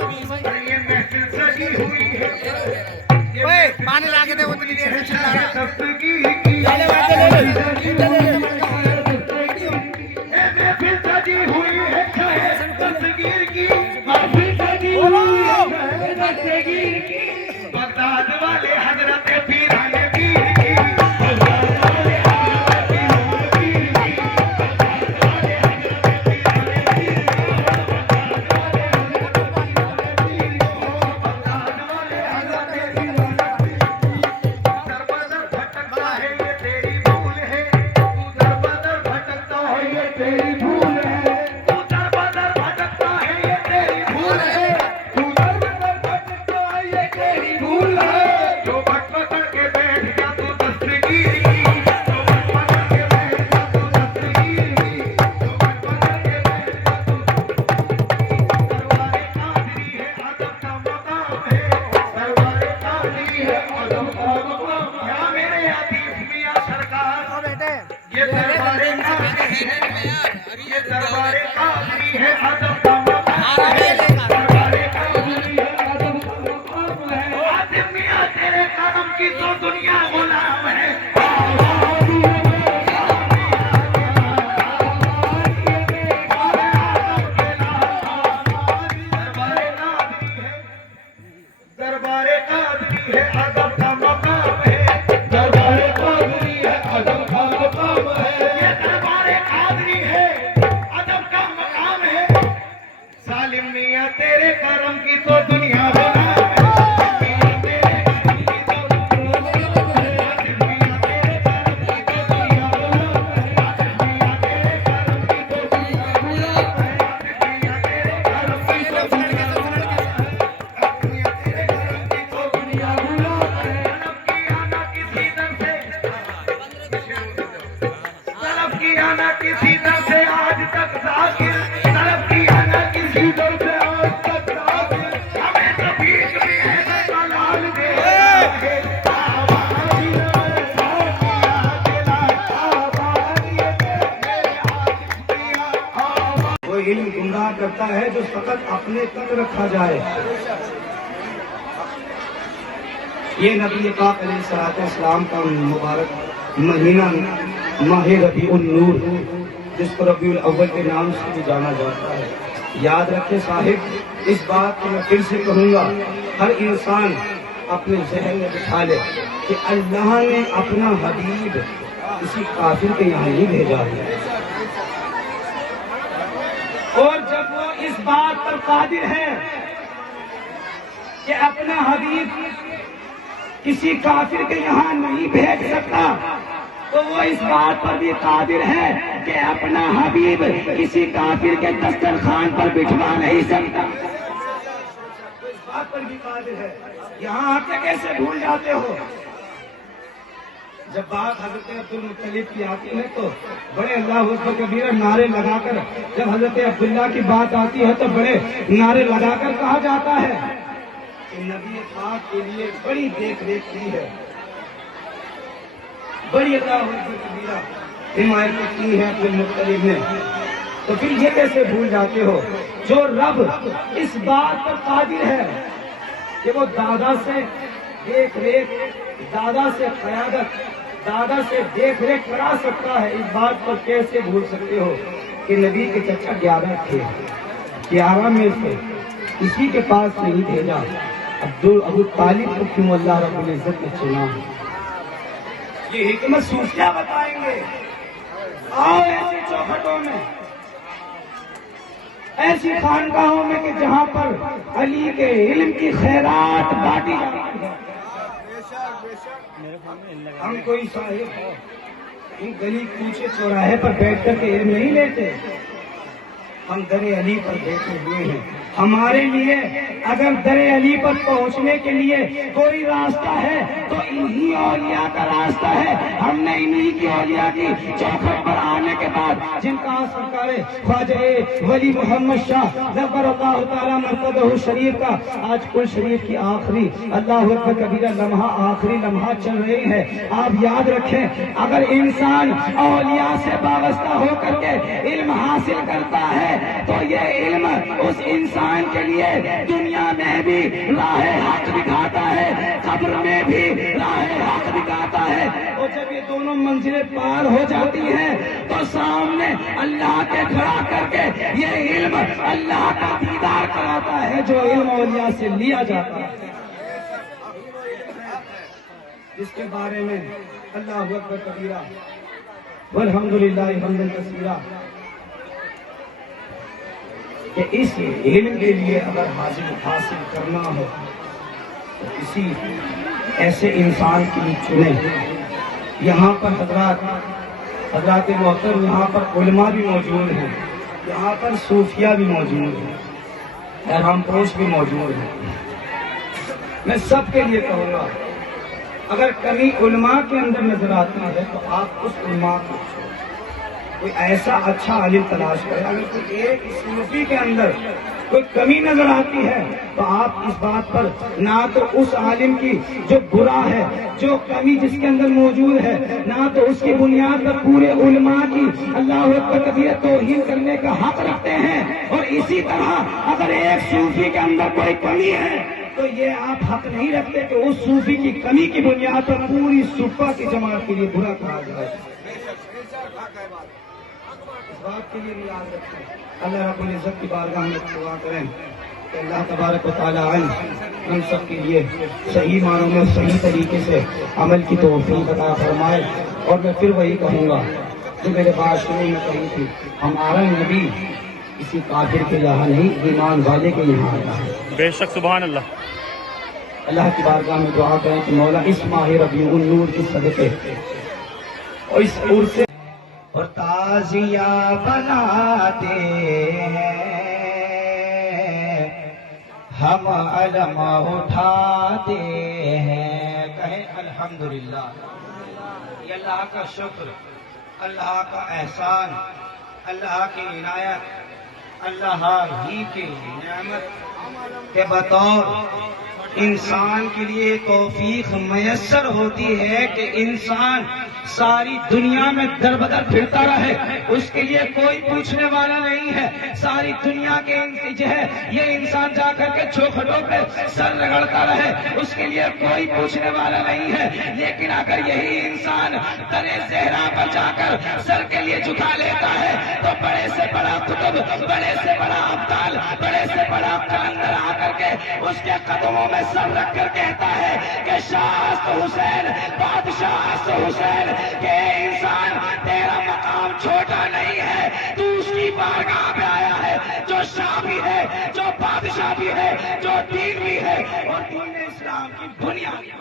یہ محفل سجی ہوئی ہے پانی لا کے دے اتنی دیر سے چلا رہا دستگیر کی محفل سجی ہوئی ہے دستگیر کی محفل سجی ہوئی ہے دستگیر کی بغداد والے حضرت پیران پیر کی بغداد والے حضرت پیران پیر کی بغداد والے حضرت پیران در بدر بھٹکتا ہے یہ تیری بھول ہے تو در بدر بھٹکتا ہے یہ تیری بھول ہے تو در بدر بھٹکتا ہے یہ تیری بھول ہے تو در بدر بھٹکتا ہے یہ تیری بھول ہے جو بھٹ پکڑ کے بیٹھ گیا تو دستگیر کی جو بھٹ پکڑ کے بیٹھ گیا تو دستگیر کی جو بھٹ پکڑ کے بیٹھ گیا تو سرور قادری ہے ادب کا مقام ہے سرور قادری ہے ادب کا مقام یا میرے عزیز میاں سرکار یہ دربار قادری ہے یہ دربار قادری ہے ادب کا مقام ہے دربار قادری ہے ادب کا مقام ہے عاطف میاں تیرے کرم کی تو دنیا غلام ہے دربار قادری ہے ادب کا مقام ہے دربار قادری ہے ادب کا مقام ہے یہ دربار قادری ہے ادب کا مقام ہے سالم میاں تیرے کرم کی تو دنیا غلام ہے میاں تیرے کرم کی تو دنیا غلام ہے میاں تیرے کرم کی تو دنیا غلام ہے میاں تیرے کرم کی تو دنیا غلام ہے میاں تیرے کرم کی تو دنیا غلام ہے میاں تیرے کرم کی تو دنیا غلام ہے طلب کیا نہ کسی در سے آج تک ذاکر طلب کیا نہ کسی در سے آج تک ذاکر ہمیں تو بیچ میں ایسے کا لال دے آبادی میں سار کیا دلا آبادی میرے عاطف کیا آبادی وہ علم گمراہ کرتا ہے جو فقط اپنے تک رکھا جائے. یہ نبی پاک علیہ السلام کا مبارک مہینہ ماہ ربیع النور جس کو ربیع الاول کے نام سے بھی جانا جاتا ہے. یاد رکھے صاحب اس بات کو میں پھر سے کہوں گا ہر انسان اپنے ذہن میں بٹھا لے کہ اللہ نے اپنا حبیب کسی کافر کے یہاں نہیں بھیجا ہے. اور جب وہ اس بات پر قادر ہے کہ اپنا حبیب کسی کافر کے یہاں نہیں بھیج سکتا تو وہ اس بات پر بھی قادر ہے کہ اپنا حبیب کسی کافر کے دسترخوان پر بٹھوا نہیں سکتا. اس بات پر بھی قادر ہے. یہاں آ کے کیسے بھول جاتے ہو؟ جب بات حضرت عبدالمطلب کی آتی ہے تو بڑے اللہ اکبر کبیرہ نعرے لگا کر جب حضرت عبداللہ کی بات آتی ہے تو بڑے نعرے لگا کر کہا جاتا ہے کہ نبی پاک کے لیے بڑی دیکھ ریکھ کی ہے بڑی اللہ اکبر کبیرہ حمایت کی ہے عبدالمطلب نے. تو پھر یہ کیسے بھول جاتے ہو جو رب اس بات پر قادر ہے کہ وہ دادا سے دیکھ ریکھ دادا سے قیادت دادا سے دیکھ ریکھ کرا سکتا ہے. اس بات پر کیسے بھول سکتے ہو کہ نبی کے چچا 11 تھے 11 میں سے کسی کے پاس نہیں بھیجا ابو طالب کو کیوں اللہ رب العزت نے چنا. یہ حکمت صوفیہ بتائیں گے. آؤ ایسی چوکھٹوں میں ایسی خانقاہوں میں کہ جہاں پر علی کے علم کی خیرات بانٹی جاتی ہے. ہم کوئی صاحب ان گلی کوچے چوراہے پر بیٹھ کر کے علم نہیں لیتے. ہم در علی پر بیٹھے ہوئے ہیں. ہمارے لیے اگر در علی پر پہنچنے کے لیے کوئی راستہ ہے تو انہی اولیاء کا راستہ ہے. ہم نے انہی کی اولیاء کی چوکھٹ پر آنے کے بعد جن کا سرکار خواجہ ولی محمد شاہ نور اللہ تعالیٰ مرتضہ شریف کا آج کل شریف کی آخری اللہ اکبر کبیرہ لمحہ آخری لمحہ چل رہی ہے. آپ یاد رکھیں اگر انسان اولیاء سے وابستہ ہو کر کے علم حاصل کرتا ہے تو یہ علم اس انسان ایمان کے لیے دنیا میں بھی راہ حق دکھاتا ہے، قبر میں بھی راہ حق دکھاتا ہے۔ اور جب یہ دونوں منزلیں پار ہو جاتی ہیں تو سامنے اللہ کے کھڑا کر کے یہ علم اللہ کا دیدار کراتا ہے جو علم اولیاء سے لیا جاتا ہے، جس کے بارے میں اللہ اکبر کبیرہ والحمدللہ حمدا کثیرا، کہ اس علم کے لیے اگر حاصل کرنا ہو تو کسی ایسے انسان کی چنیں۔ یہاں پر حضرات محترم، یہاں پر علماء بھی موجود ہیں، یہاں پر صوفیہ بھی موجود ہیں، احرام پوش بھی موجود ہیں۔ میں سب کے لیے کہوں گا اگر کمی علماء کے اندر نظر آتی ہے تو آپ اس علماء کو کوئی ایسا اچھا عالم تلاش کریں۔ اگر کوئی ایک صوفی کے اندر کوئی کمی نظر آتی ہے تو آپ اس بات پر نہ تو اس عالم کی جو برا ہے، جو کمی جس کے اندر موجود ہے، نہ تو اس کی بنیاد پر پورے علماء کی اللہ اکبر کبیرہ توہین کرنے کا حق رکھتے ہیں۔ اور اسی طرح اگر ایک صوفی کے اندر کوئی کمی ہے تو یہ آپ حق نہیں رکھتے کہ اس صوفی کی کمی کی بنیاد پر پوری صوفہ کی جماعت کے لیے برا کہا جائے۔ اس بات کے لیے بھی یاد رکھیں، اللہ رب العزت کی بارگاہ میں دعا کریں کہ اللہ تبارک و تعالیٰ ہم سب کے لیے صحیح معنوں میں صحیح طریقے سے عمل کی توفیق عطا فرمائے۔ اور میں پھر وہی کہوں گا جو میرے بات شروع میں کہی تھی، ہمارا نبی کسی کافر کے یہاں نہیں، ایمان والے کے یہاں آیا ہے۔ بے شک، سبحان اللہ۔ اللہ کی بارگاہ میں دعا کریں کہ مولا اس ماہ ربیع النور کی صدقے اور اس عرصے اور تازیہ بناتے ہیں، ہم علم اٹھاتے ہیں، کہیں الحمدللہ۔ یہ اللہ کا شکر، اللہ کا احسان، اللہ کی عنایت، اللہ ہی کی نعمت کے بطور انسان کے لیے توفیق میسر ہوتی ہے کہ انسان ساری دنیا میں در بدر پھرتا رہے، اس کے لیے کوئی پوچھنے والا نہیں ہے۔ ساری دنیا کے جو ہے یہ انسان جا کر کے چوکھٹوں پہ سر رگڑتا رہے، اس کے لیے کوئی پوچھنے والا نہیں ہے۔ لیکن اگر یہی انسان درِ صحرا پر جا کر سر کے لیے جھکا لیتا ہے تو بڑے سے بڑا قطب، بڑے سے بڑا ابدال، بڑے سے بڑا قلندر آ کر کے اس کے قدموں میں سر رکھ کر کہتا ہے کہ شاہ حسین، بادشاہ حسین، کہ انسان تیرا مقام چھوٹا نہیں ہے، تو اس کی بارگاہ میں آیا ہے جو شاہ بھی ہے، جو بادشاہ بھی ہے، جو دین بھی ہے اور دین اسلام کی بنیاد بھی ہے۔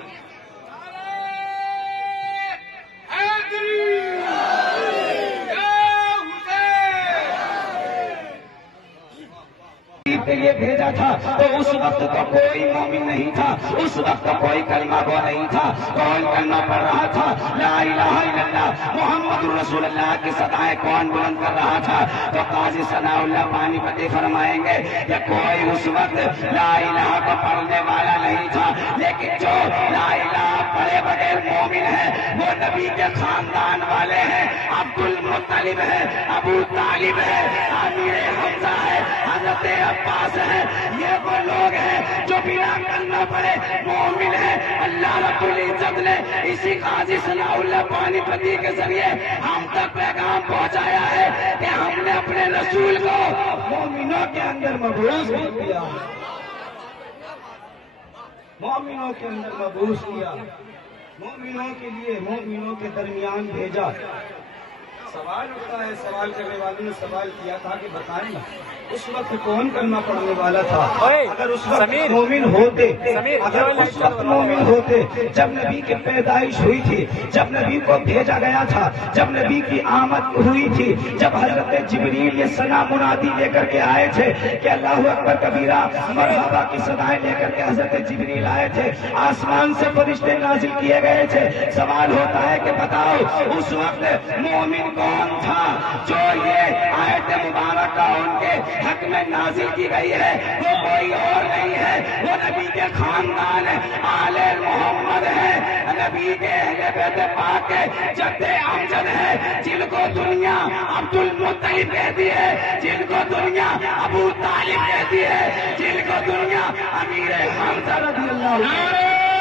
کے لیے بھیجا تھا تو اس وقت تو کوئی مومن نہیں تھا، اس وقت تو کوئی کلمہ گو نہیں تھا، کون کلمہ پڑھ رہا تھا؟ لا الہ الا اللہ محمد رسول اللہ کی صدائیں کون بلند کر رہا تھا؟ تو قاضی ثناء اللہ پانی پتی فرمائیں گے کہ کوئی اس وقت لا الہ کو پڑھنے والا نہیں تھا، لیکن جو لا الہ پڑھے بغیر مومن ہے وہ نبی کے خاندان والے ہیں، عبد المطلب ہے، ابو طالب ہے، امیر حمزہ ہے، حضرت عباس ہے، یہ وہ لوگ ہیں جو بنا کرنا پڑے مومن ہے۔ اللہ رب العزت نے اسی قاضی ثناء اللہ پانی پتی کے ذریعے ہم تک پیغام پہنچایا ہے کہ ہم نے اپنے رسول کو مومنوں کے اندر مبعوث کیا، مومنوں کے اندر مبعوث کیا، مومنوں کے لیے، مومنوں کے درمیان بھیجا۔ سوال اٹھتا ہے، سوال کرنے والوں نے سوال کیا تھا کہ بتائیں نا اس وقت کون کلمہ پڑھنے والا تھا؟ اگر اس وقت مومن ہوتے، اگر اس وقت مومن ہوتے جب نبی کی پیدائش ہوئی تھی، جب نبی کو بھیجا گیا تھا، جب نبی کی آمد ہوئی تھی، جب حضرت جبریل یہ ثنا منادی لے کر کے آئے تھے کہ اللہ اکبر کبیرہ مرحبا کی صدائیں لے کر کے حضرت جبریل آئے تھے، آسمان سے فرشتے نازل کیے گئے تھے۔ سوال ہوتا ہے کہ بتاؤ اس وقت مومن کون تھا جو یہ آیت مبارکہ ان کے حق میں نازل کی گئی ہے وہ کوئی اور نہیں ہے، وہ نبی کے خاندان آل محمد ہے، نبی کے اہل بیت پاک کے جد امجد ہے، جن کو دنیا عبد المطلب کہتی ہے، جن کو دنیا ابو طالب کہتی ہے، جن کو دنیا امیر حمزہ رضی اللہ عنہ